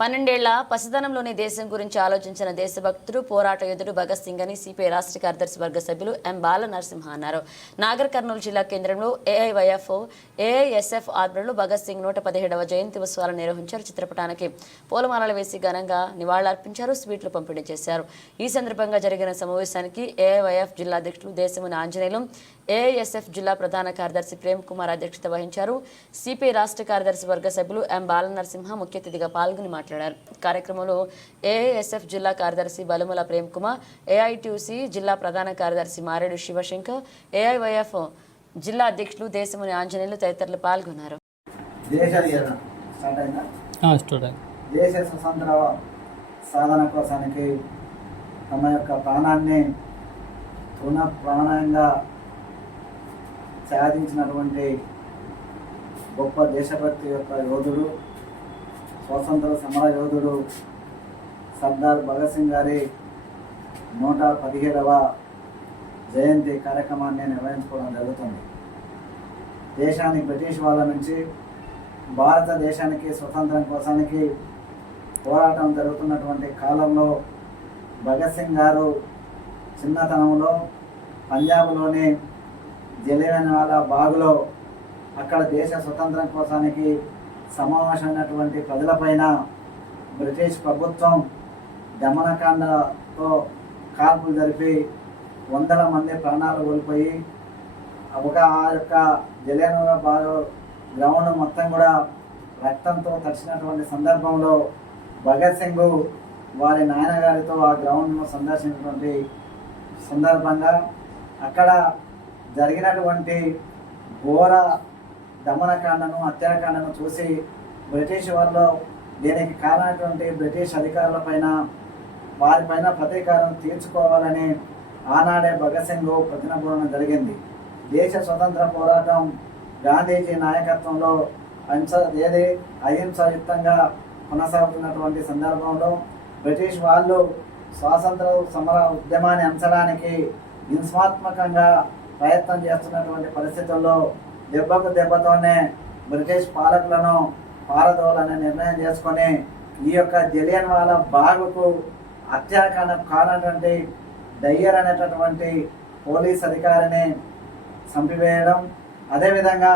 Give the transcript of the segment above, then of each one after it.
పన్నెండేళ్ళ పసితనంలోని దేశం గురించి ఆలోచించిన దేశభక్తుడు పోరాట యోధుడు భగత్ సింగ్ అని సిపిఐ రాష్ట్ర కార్యదర్శి వర్గ సభ్యులు ఎం బాల నరసింహ అన్నారు. నాగర్ కర్నూలు జిల్లా కేంద్రంలో ఏఐవైఎఫ్ ఏఐఎస్ఎఫ్ ఆధ్వర్యంలో భగత్ సింగ్ నూట పదిహేడవ జయంతి ఉత్సవాలు నిర్వహించారు చిత్రపటానికి. పూలమాలలు వేసి ఘనంగా నివాళులర్పించారు స్వీట్లు పంపిణీ చేశారు. ఈ సందర్భంగా జరిగిన సమావేశానికి ఏఐవైఎఫ్ జిల్లా అధ్యక్షులు దేశముని ఆంజనేయులు ఏఐఎస్ఎఫ్ జిల్లా ప్రధాన కార్యదర్శి ప్రేమ్ కుమార్ అధ్యక్షత వహించారు. సిపిఐ రాష్ట్ర కార్యదర్శి వర్గ సభ్యులు ఎం బాలనరసింహ ముఖ్య అతిథిగా పాల్గొని మాట్లాడారు. కార్యక్రమంలో ఏఐఎస్ఎఫ్ జిల్లా కార్యదర్శి బలుముల ప్రేమ్ కుమార్ ఏఐటిసి జిల్లా ప్రధాన కార్యదర్శి మారేడు శివశంకర్ ఏఐవైఎఫ్ జిల్లా అధ్యక్షులు దేశముని ఆంజనేయులు తదితరులు పాల్గొన్నారు. దేశ స్వతంత్ర సాధన కోసానికి తమ యొక్క ప్రాణాన్ని తృణ ప్రాణంగా సాధించినటువంటి గొప్ప దేశభక్తి యొక్క యోధుడు స్వాతంత్ర సమర యోధుడు సర్దార్ భగత్ సింగ్ గారి నూట పదిహేడవ జయంతి కార్యక్రమాన్ని నిర్వహించుకోవడం జరుగుతుంది. దేశానికి బ్రిటిష్ వాళ్ళ నుంచి భారతదేశానికి స్వతంత్రం కోసానికి పోరాటం జరుగుతున్నటువంటి కాలంలో భగత్ సింగ్ గారు చిన్నతనంలో పంజాబ్లోని జలియన్వాలా బాగులో అక్కడ దేశ స్వతంత్రం కోసానికి సమావేశమైనటువంటి ప్రజలపైన బ్రిటిష్ ప్రభుత్వం దమనకాండతో కాల్పులు జరిపి వందల మంది ప్రాణాలు కోల్పోయి ఒక ఆ యొక్క జలియన్వాలా గ్రౌండ్ మొత్తం కూడా రక్తంతో తడిచినటువంటి సందర్భంలో భగత్ సింగ్ వారి నాయనగారితో ఆ గ్రౌండ్ను సందర్శించినటువంటి సందర్భంగా అక్కడ జరిగినటువంటి ఘోర దమనకాండను హత్యాకాండను చూసి బ్రిటిష్ వాళ్ళు దీనికి కారణమైనటువంటి బ్రిటిష్ అధికారుల పైన వారిపైన ప్రతీకారం తీర్చుకోవాలని ఆనాడే భగత్ సింగ్ ప్రతినబూడడం జరిగింది. దేశ స్వతంత్ర పోరాటం గాంధీజీ నాయకత్వంలో అహింస ఏది అహింసాయుక్తంగా కొనసాగుతున్నటువంటి సందర్భంలో బ్రిటిష్ వాళ్ళు స్వాతంత్ర సమర ఉద్యమాన్ని అంచడానికి హింసాత్మకంగా ప్రయత్నం చేస్తున్నటువంటి పరిస్థితుల్లో దెబ్బకు దెబ్బతోనే బ్రిటిష్ పాలకులను పారదోలని నిర్ణయం చేసుకొని ఈ యొక్క జలియన్ వాళ్ళ బాగుకు హత్యాకాండ కానటువంటి డయ్యర్ అనేటటువంటి పోలీస్ అధికారిని చంపివేయడం. అదేవిధంగా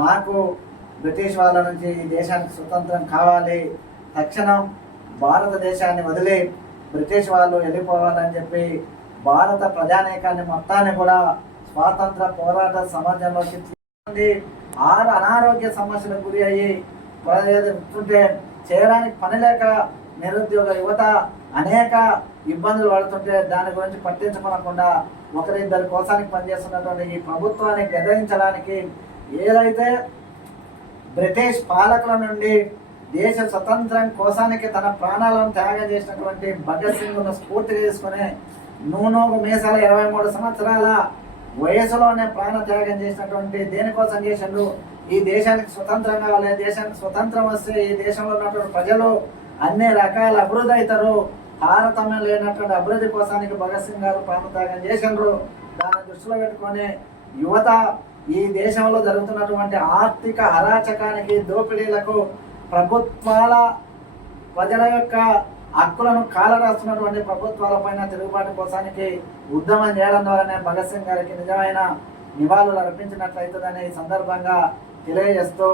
మాకు బ్రిటిష్ వాళ్ళ నుంచి ఈ దేశానికి స్వతంత్రం కావాలి. తక్షణం భారతదేశాన్ని వదిలి బ్రిటిష్ వాళ్ళు వెళ్ళిపోవాలని చెప్పి భారత ప్రజానీకాన్ని మొత్తాన్ని కూడా స్వాతంత్ర పోరాట సమాజంలోకి ఆరు అనారోగ్య సమస్యలకు గురి అయ్యి ఉంటే చేయడానికి పని లేక నిరుద్యోగ యువత అనేక ఇబ్బందులు పడుతుంటే దాని గురించి పట్టించుకోనకుండా ఒకరిద్దరి కోసానికి పనిచేస్తున్నటువంటి ఈ ప్రభుత్వాన్ని గెదిరించడానికి ఏదైతే బ్రిటిష్ పాలకుల నుండి దేశ స్వతంత్రం కోసానికి తన ప్రాణాలను త్యాగం చేసినటువంటి భగత్ సింగ్ను స్ఫూర్తిగా తీసుకుని నూనోగు మీసాల ఇరవై మూడు సంవత్సరాల వయసులోనే ప్రాణ త్యాగం చేసినటువంటి దేనికోసం చేసిండు ఈ దేశానికి స్వతంత్రం కావాలి దేశానికి స్వతంత్రం వస్తే ఈ దేశంలో ఉన్నటువంటి ప్రజలు అన్ని రకాల అభివృద్ధి అవుతారు. తారతమ్యం లేనటువంటి అభివృద్ధి కోసానికి భగత్ సింగ్ గారు ప్రాణత్యాగం చేసినారు దాన్ని దృష్టిలో పెట్టుకొని యువత ఈ దేశంలో జరుగుతున్నటువంటి ఆర్థిక అరాచకానికి దోపిడీలకు ప్రభుత్వాల ప్రజల యొక్క హక్కులను కాలరాస్తున్నటువంటి ప్రభుత్వాలపైన తిరుగుబాటు కోసానికి ఉద్యమం చేయడం ద్వారానే భగత్ సింగ్ గారికి నిజమైన నివాళులు అర్పించినట్లయితుందని ఈ సందర్భంగా తెలియజేస్తూ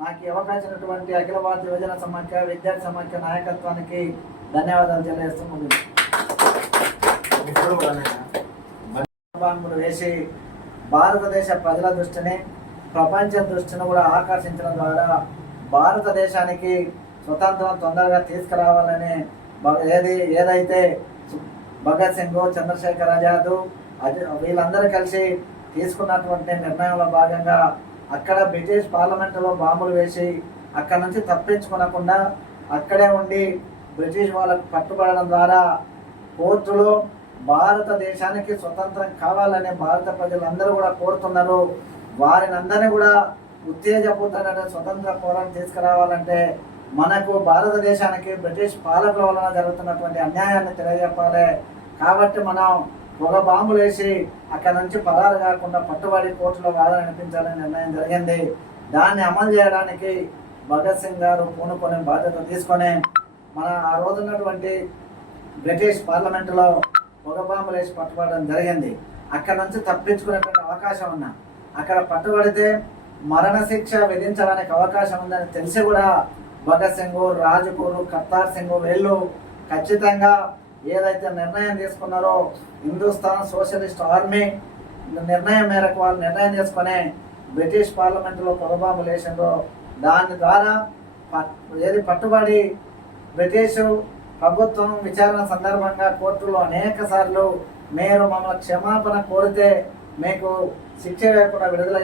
నాకు ఈ అఖిల భారత యువజన సమాఖ్య విద్యార్థి సమాఖ్య నాయకత్వానికి ధన్యవాదాలు తెలియజేస్తూ బాంబులు వేసి భారతదేశ ప్రజల దృష్టిని ప్రపంచ దృష్టిని కూడా ఆకర్షించడం ద్వారా భారతదేశానికి స్వతంత్రం తొందరగా తీసుకురావాలని ఏది ఏదైతే భగత్ సింగ్ చంద్రశేఖర్ ఆజాద్ వీళ్ళందరూ కలిసి తీసుకున్నటువంటి నిర్ణయంలో భాగంగా అక్కడ బ్రిటిష్ పార్లమెంటులో బాంబులు వేసి అక్కడ నుంచి తప్పించుకోనకుండా అక్కడే ఉండి బ్రిటిష్ వాళ్ళకు పట్టుబడడం ద్వారా కోర్టులో భారతదేశానికి స్వతంత్రం కావాలని భారత ప్రజలందరూ కూడా కోరుతున్నారు. వారిని అందరినీ కూడా ఉత్తేజపూతమైన స్వతంత్ర పోరాటం తీసుకురావాలంటే మనకు భారతదేశానికి బ్రిటిష్ పాలకుల వలన జరుగుతున్నటువంటి అన్యాయాన్ని తెలియజెప్పాలి. కాబట్టి మనం పొగ బాంబులు వేసి అక్కడ నుంచి పరారు కాకుండా పట్టుబడి కోర్టులో వాదన వినిపించాలని నిర్ణయం జరిగింది. దాన్ని అమలు చేయడానికి భగత్ సింగ్ గారు పూనుకొని బాధ్యత తీసుకొని మన ఆ రోజున్నటువంటి బ్రిటిష్ పార్లమెంటులో పొగబాంబులు వేసి పట్టుబడడం జరిగింది. అక్కడ నుంచి తప్పించుకునేటువంటి అవకాశం ఉన్నా అక్కడ పట్టుబడితే మరణశిక్ష విధించడానికి అవకాశం ఉందని తెలిసి కూడా భగత్ సింగ్ రాజుకూరు కర్తార్ సింగ్ వీళ్ళు ఖచ్చితంగా ఏదైతే నిర్ణయం తీసుకున్నారో హిందుస్థాన్ సోషలిస్ట్ ఆర్మీ నిర్ణయం మేరకు వాళ్ళు నిర్ణయం చేసుకొని బ్రిటిష్ పార్లమెంటులో పొగబాంబులు లేచిందో దాని ద్వారా ఏది పట్టుబడి బ్రిటిష్ ప్రభుత్వం విచారణ సందర్భంగా కోర్టులో అనేక సార్లు మీరు మమ్మల్ని క్షమాపణ కోరితే మీకు శిక్ష లేకుండా విడుదల